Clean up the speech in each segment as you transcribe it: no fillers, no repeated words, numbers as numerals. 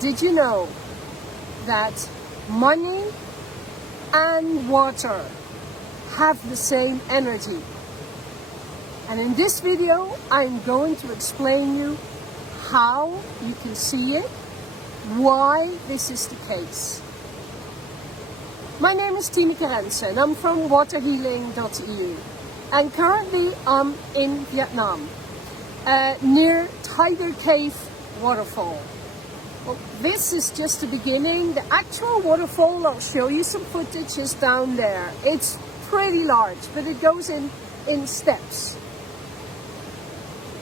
Did you know that money and water have the same energy? And in this video, I'm going to explain you how you can see it, why this is the case. My name is Tineke Rensen. I'm from waterhealing.eu, and currently I'm in Vietnam, near Tiger Cave waterfall. Well, this is just the beginning. The actual waterfall, I'll show you some footage, is down there. It's pretty large, but it goes in steps.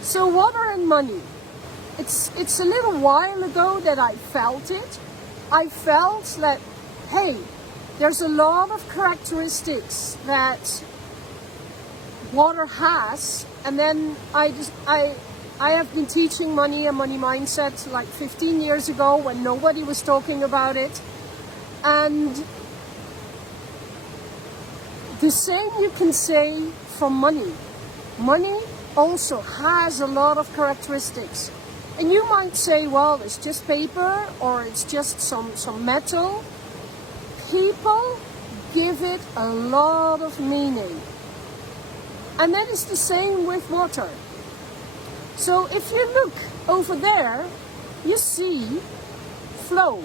So water and money. It's a little while ago that I felt it. I felt that, hey, there's a lot of characteristics that water has, and then I have been teaching money and money mindset like 15 years ago when nobody was talking about it. And the same you can say for money. Money also has a lot of characteristics. And you might say, well, it's just paper or it's just some metal. People give it a lot of meaning. And that is the same with water. So if you look over there, you see flow.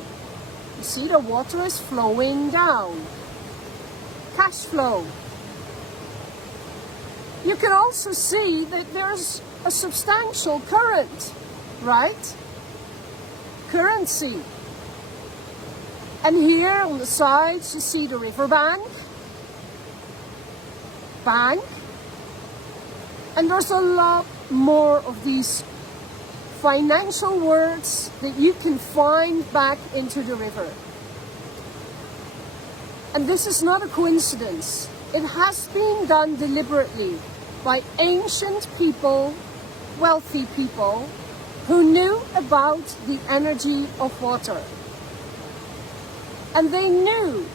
You see the water is flowing down. Cash flow. You can also see that there's a substantial current, right? Currency. And here on the sides you see the river bank. And there's a lot more of these financial words that you can find back into the river. And this is not a coincidence. It has been done deliberately by ancient people, wealthy people, who knew about the energy of water. And they knew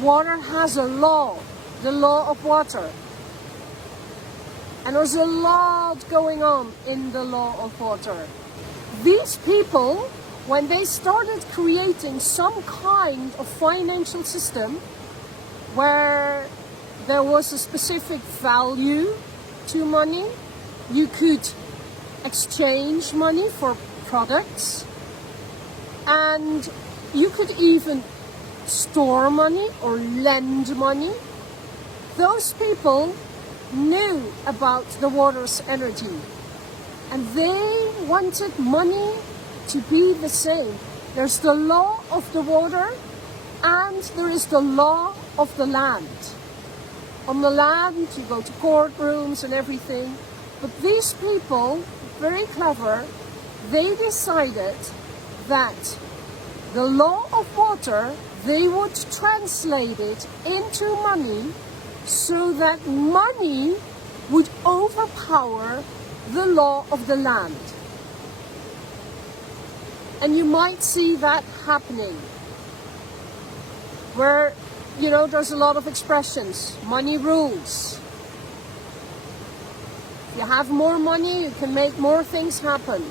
water has a law, the law of water. And there's a lot going on in the law of water. These people, when they started creating some kind of financial system where there was a specific value to money, you could exchange money for products, and you could even store money or lend money. Those people knew about the water's energy, and they wanted money to be the same. There's the law of the water and there is the law of the land. On the land you go to courtrooms and everything, but these people, very clever, they decided that the law of water, they would translate it into money so that money would overpower the law of the land. And you might see that happening where, you know, there's a lot of expressions. Money rules. If you have more money, you can make more things happen.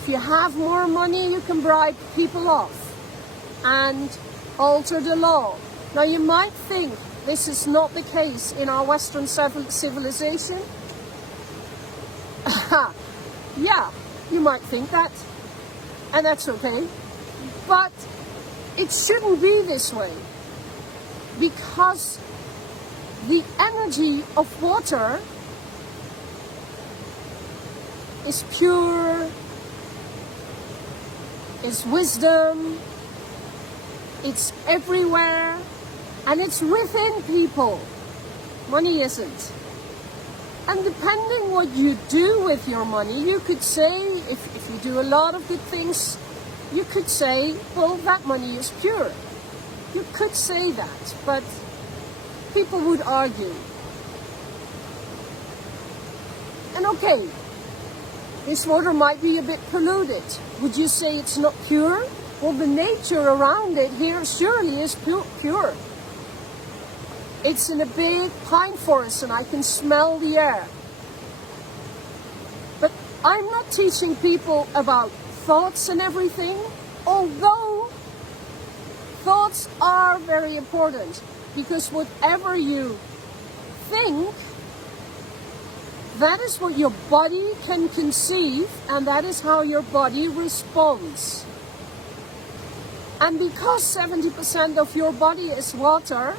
If you have more money, you can bribe people off and alter the law. Now you might think this is not the case in our Western civilization. Yeah, you might think that, and that's okay. But it shouldn't be this way, because the energy of water is pure, is wisdom, it's everywhere, and it's within people. Money isn't. And depending what you do with your money, you could say, if you do a lot of good things, you could say, well, that money is pure. You could say that, but people would argue. And okay, this water might be a bit polluted. Would you say it's not pure? Well, the nature around it here surely is pure. It's in a big pine forest and I can smell the air. But I'm not teaching people about thoughts and everything, although thoughts are very important, because whatever you think, that is what your body can conceive, and that is how your body responds. And because 70% of your body is water,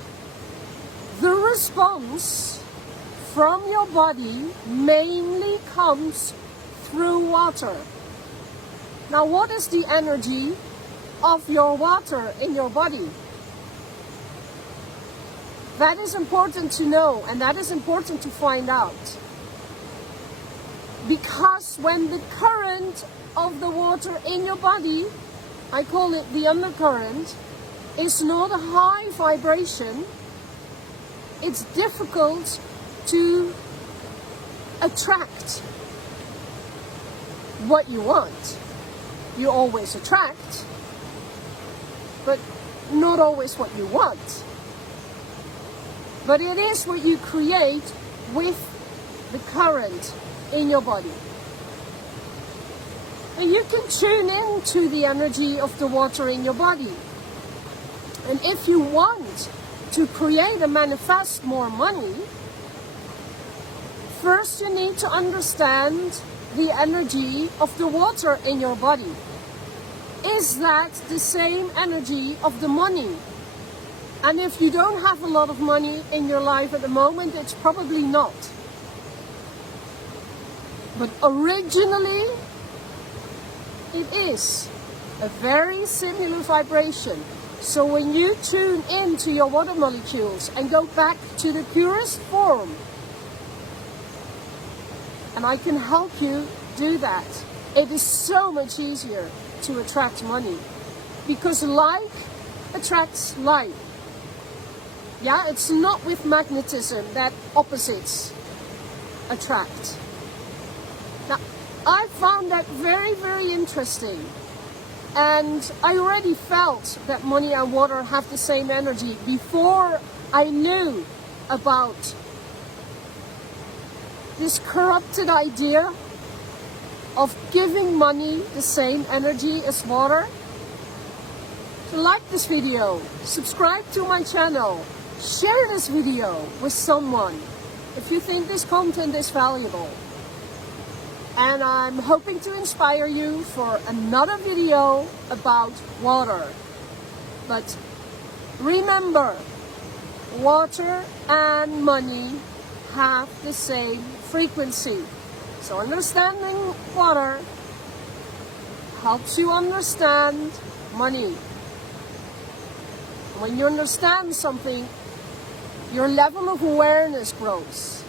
the response from your body mainly comes through water. Now, what is the energy of your water in your body? That is important to know, and that is important to find out. Because when the current of the water in your body, I call it the undercurrent, is not a high vibration, it's difficult to attract what you want. You always attract, but not always what you want. But it is what you create with the current in your body. And you can tune into the energy of the water in your body. And if you want to create and manifest more money, first you need to understand the energy of the water in your body. Is that the same energy of the money? And if you don't have a lot of money in your life at the moment, it's probably not. But originally, it is a very similar vibration. So when you tune into your water molecules and go back to the purest form, and I can help you do that, it is so much easier to attract money. Because like attracts like. Yeah, it's not with magnetism that opposites attract. Now, I found that very, very interesting. And I already felt that money and water have the same energy before I knew about this corrupted idea of giving money the same energy as water. So like this video, subscribe to my channel, share this video with someone if you think this content is valuable. And I'm hoping to inspire you for another video about water. But remember, water and money have the same frequency. So understanding water helps you understand money. When you understand something, your level of awareness grows.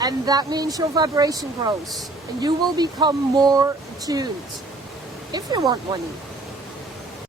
And that means your vibration grows. And you will become more attuned if you want money.